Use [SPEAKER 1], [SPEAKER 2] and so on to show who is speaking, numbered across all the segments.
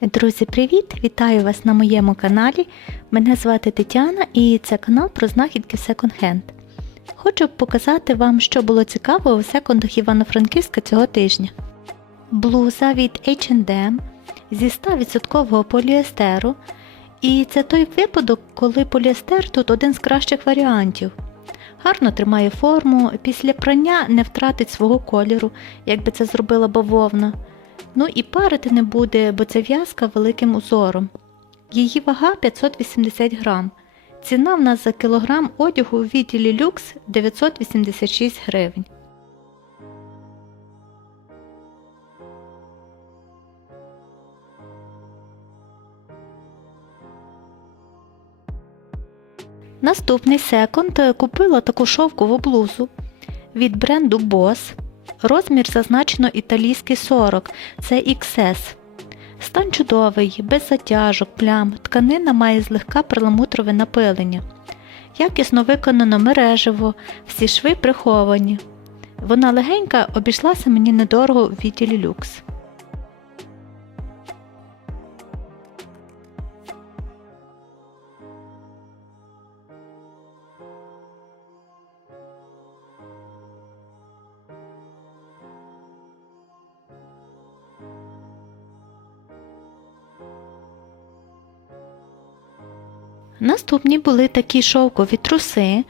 [SPEAKER 1] Друзі, привіт! Вітаю вас на моєму каналі. Мене звати Тетяна і це канал про знахідки секонд-хенд. Хочу показати вам, що було цікаво у секондах Івано-Франківська цього тижня. Блуза від H&M зі 100% поліестеру. І це той випадок, коли поліестер тут один з кращих варіантів. Гарно тримає форму, після прання не втратить свого кольору, якби це зробила бавовна. Ну і парити не буде, бо це в'язка великим узором. Її вага 580 грам. Ціна в нас за кілограм одягу у відділі люкс 986 гривень. Наступний секонд купила таку шовкову блузу від бренду Boss. Розмір зазначено італійський 40, це XS. Стан чудовий, без затяжок, плям, тканина має злегка перламутрове напилення. Якісно виконано мережево, всі шви приховані. Вона легенька обійшлася мені недорого в відділі люкс. Наступні були такі шовкові труси.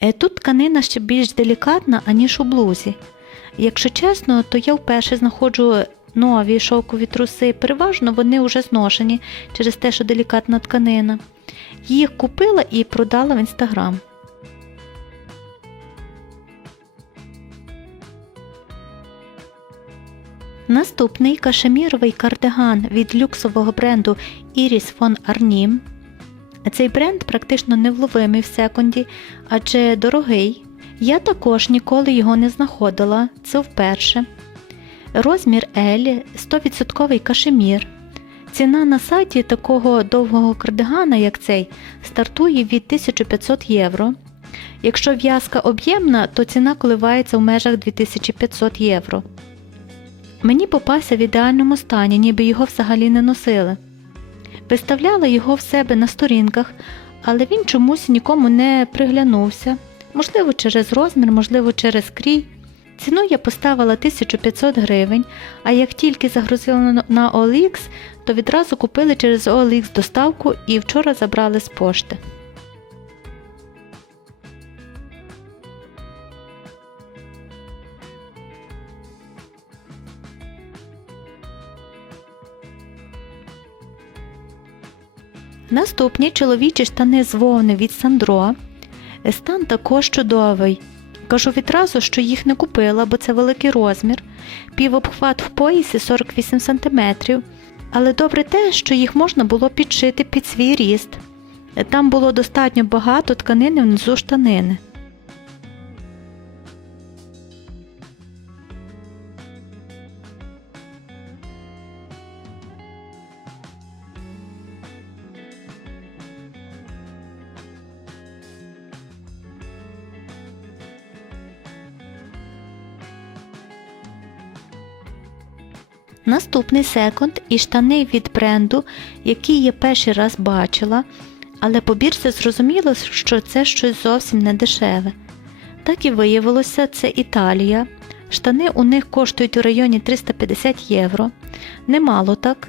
[SPEAKER 1] Е, Тут тканина ще більш делікатна, аніж у блузі. Якщо чесно, то я вперше знаходжу нові шовкові труси. Переважно вони вже зношені через те, що делікатна тканина. Їх купила і продала в інстаграм. Наступний кашеміровий кардиган від люксового бренду Iris von Arnim. Цей бренд практично невловимий в секунді, адже дорогий. Я також ніколи його не знаходила, це вперше. Розмір L 100% кашемір. Ціна на сайті такого довгого кардигана, як цей, стартує від 1500 євро. Якщо в'язка об'ємна, то ціна коливається в межах 2500 євро. Мені попався в ідеальному стані, ніби його взагалі не носили. Виставляла його в себе на сторінках, але він чомусь нікому не приглянувся. Можливо, через розмір, можливо, через крій. Ціну я поставила 1500 гривень, а як тільки загрузила на- OLX, то відразу купили через OLX доставку і вчора забрали з пошти. Наступні чоловічі штани з вовни від Сандро. Стан також чудовий. Кажу відразу, що їх не купила, бо це великий розмір. Півобхват в поясі 48 см. Але добре те, що їх можна було підшити під свій ріст. Там було достатньо багато тканини внизу штанини. Наступний секонд і штани від бренду, які я перший раз бачила, але по бірці зрозуміло, що це щось зовсім не дешеве. Так і виявилося, це Італія. Штани у них коштують у районі 350 євро. Немало так.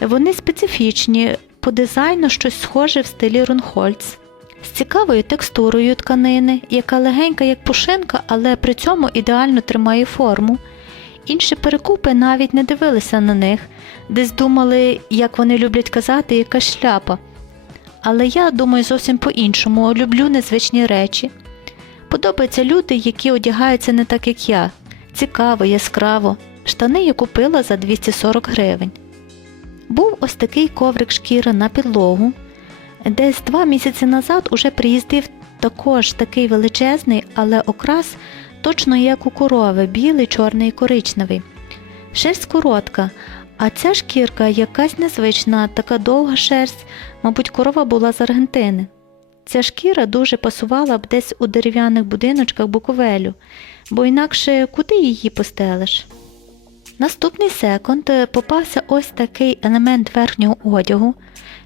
[SPEAKER 1] Вони специфічні, по дизайну щось схоже в стилі Рунхольц. З цікавою текстурою тканини, яка легенька, як пушинка, але при цьому ідеально тримає форму. Інші перекупи навіть не дивилися на них, десь думали, як вони люблять казати, якась шляпа. Але я думаю зовсім по-іншому, люблю незвичні речі. Подобаються люди, які одягаються не так, як я. Цікаво, яскраво. Штани я купила за 240 гривень. Був ось такий коврик шкіри на підлогу. Десь два місяці назад уже приїздив також такий величезний, але окрас точно як у корови, білий, чорний і коричневий. Шерсть коротка, а ця шкірка якась незвична, така довга шерсть, мабуть, корова була з Аргентини. Ця шкіра дуже пасувала б десь у дерев'яних будиночках Буковелю, бо інакше куди її постелиш? Наступний секунд е, попався ось такий елемент верхнього одягу,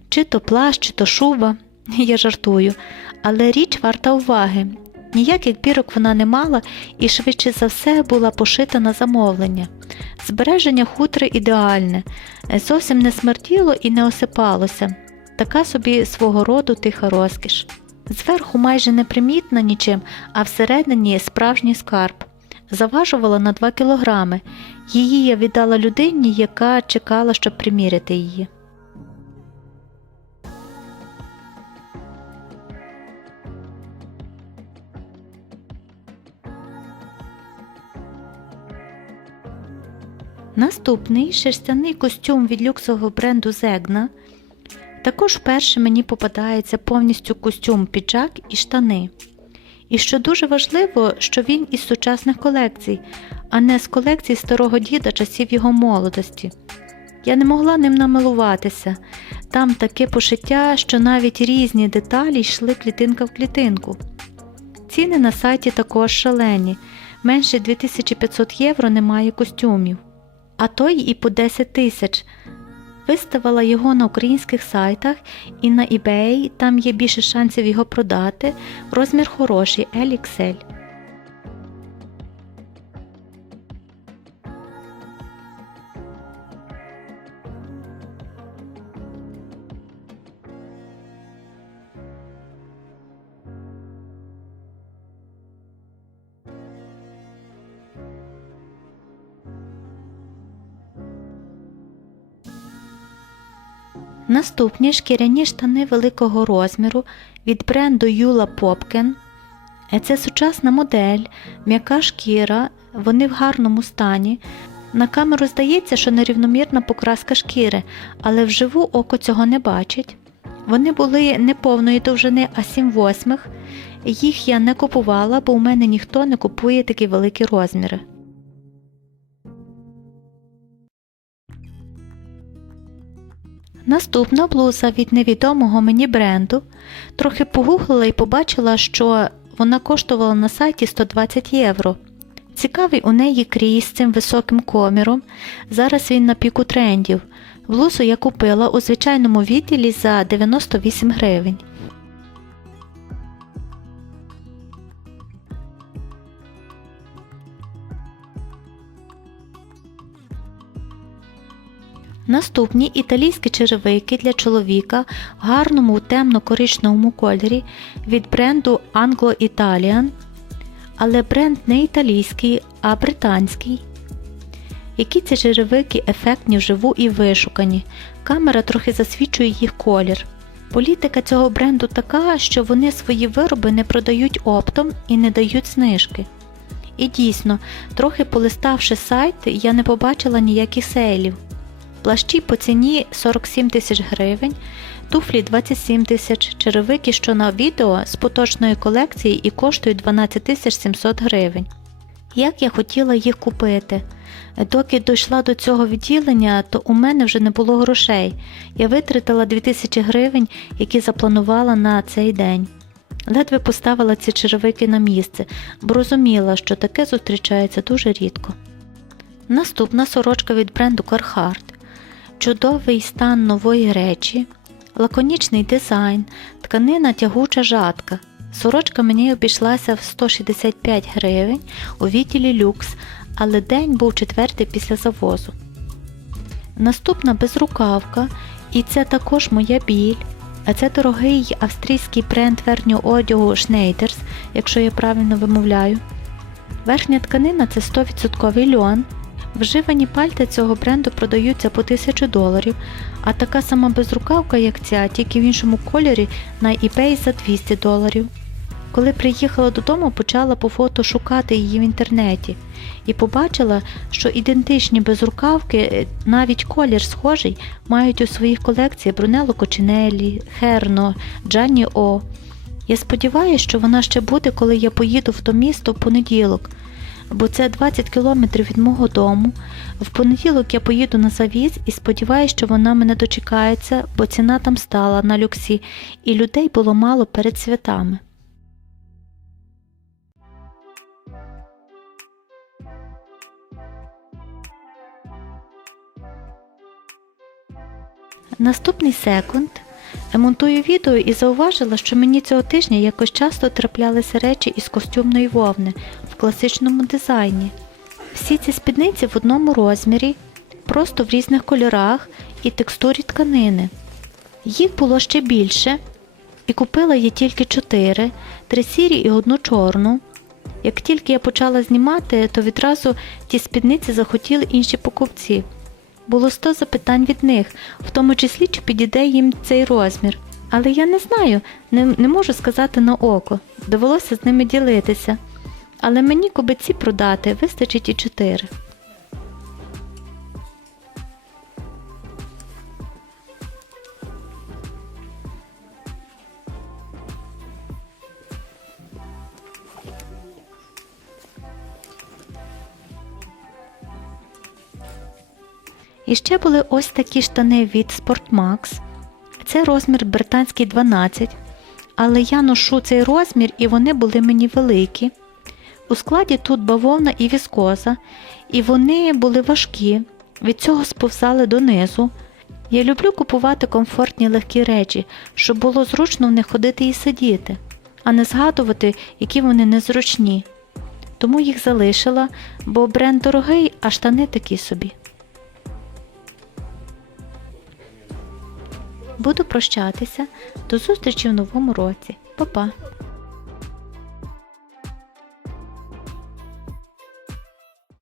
[SPEAKER 1] чи то плащ, чи то шуба. Я жартую, але річ варта уваги. Ніяких бірок вона не мала і швидше за все була пошита на замовлення. Збереження хутри ідеальне, зовсім не смерділо і не осипалося. Така собі свого роду тиха розкіш. Зверху майже непримітна нічим, а всередині справжній скарб. Заважувала на 2 кілограми. Її я віддала людині, яка чекала, щоб приміряти її. Наступний шерстяний костюм від люксового бренду Зегна. Також вперше мені попадається повністю костюм, піджак і штани. І що дуже важливо, що він із сучасних колекцій, а не з колекцій старого діда часів його молодості. Я не могла ним намилуватися. Там таке пошиття, що навіть різні деталі йшли клітинка в клітинку. Ціни на сайті також шалені. Менше 2500 євро немає костюмів, а той і по 10 тисяч. Виставила його на українських сайтах і на eBay, там є більше шансів його продати. Розмір хороший LXL. Наступні шкіряні штани великого розміру від бренду Юла Попкен. Е, Це сучасна модель, м'яка шкіра, вони в гарному стані. На камеру здається, що нерівномірна покраска шкіри, але вживу око цього не бачить. Вони були не повної довжини, а 7 восьмих. Їх я не купувала, бо у мене ніхто не купує такі великі розміри. Наступна блуза від невідомого мені бренду. Трохи погуглила і побачила, що вона коштувала на сайті 120 євро. Цікавий у неї крій з цим високим коміром. Зараз він на піку трендів. Блузу я купила у звичайному відділі за 98 гривень. Наступні італійські черевики для чоловіка в гарному темно-коричневому кольорі від бренду Anglo Italian, але бренд не італійський, а британський. Які ці черевики ефектні вживу і вишукані. Камера трохи засвічує їх колір. Політика цього бренду така, що вони свої вироби не продають оптом і не дають знижки. І дійсно, трохи полиставши сайт, я не побачила ніяких сейлів. Плащі по ціні 47 тисяч гривень, туфлі 27 тисяч, черевики, що на відео з поточної колекції і коштують 12 тисяч 700 гривень. Як я хотіла їх купити. Доки дійшла до цього відділення, то у мене вже не було грошей. Я витратила 2000 гривень, які запланувала на цей день. Ледве поставила ці черевики на місце, бо розуміла, що таке зустрічається дуже рідко. Наступна сорочка від бренду Carhartt. Чудовий стан нової речі, лаконічний дизайн, тканина тягуча жатка. Сорочка мені обійшлася в 165 гривень у відділі люкс, але день був четвертий після завозу. Наступна безрукавка, і це також моя біль. А це дорогий австрійський бренд верхнього одягу Schneiders, якщо я правильно вимовляю. Верхня тканина це 100% льон. Вживані пальта цього бренду продаються по 1000 доларів, а така сама безрукавка, як ця, тільки в іншому кольорі на eBay за 200 доларів. Коли приїхала додому, почала по фото шукати її в інтернеті і побачила, що ідентичні безрукавки, е, навіть колір схожий, мають у своїх колекціях Брунелло Кочинелі, Херно, Джанні О. Я сподіваюся, що вона ще буде, коли я поїду в то місто в понеділок, бо це 20 кілометрів від мого дому. В понеділок я поїду на завіз і сподіваюся, що вона мене дочекається, бо ціна там стала на люксі, і людей було мало перед святами. Наступний секунд. Монтую відео і зауважила, що мені цього тижня якось часто траплялися речі із костюмної вовни, класичному дизайні. Всі ці спідниці в одному розмірі, просто в різних кольорах і текстурі тканини. Їх було ще більше, і купила я тільки чотири, три сірі і одну чорну. Як тільки я почала знімати, то відразу ті спідниці захотіли інші покупці. Було сто запитань від них, в тому числі чи підійде їм цей розмір. Але я не знаю, не, не можу сказати на око. Довелося з ними ділитися. Але мені, коби ці продати, вистачить і чотири. І ще були ось такі штани від Sportmax. Це розмір британський 12, але я ношу цей розмір і вони були мені великі. У складі тут бавовна і віскоза, і вони були важкі, від цього сповзали донизу. Я люблю купувати комфортні легкі речі, щоб було зручно в них ходити і сидіти, а не згадувати, які вони незручні. Тому їх залишила, бо бренд дорогий, а штани такі собі. Буду прощатися. До зустрічі в новому році. Па-па!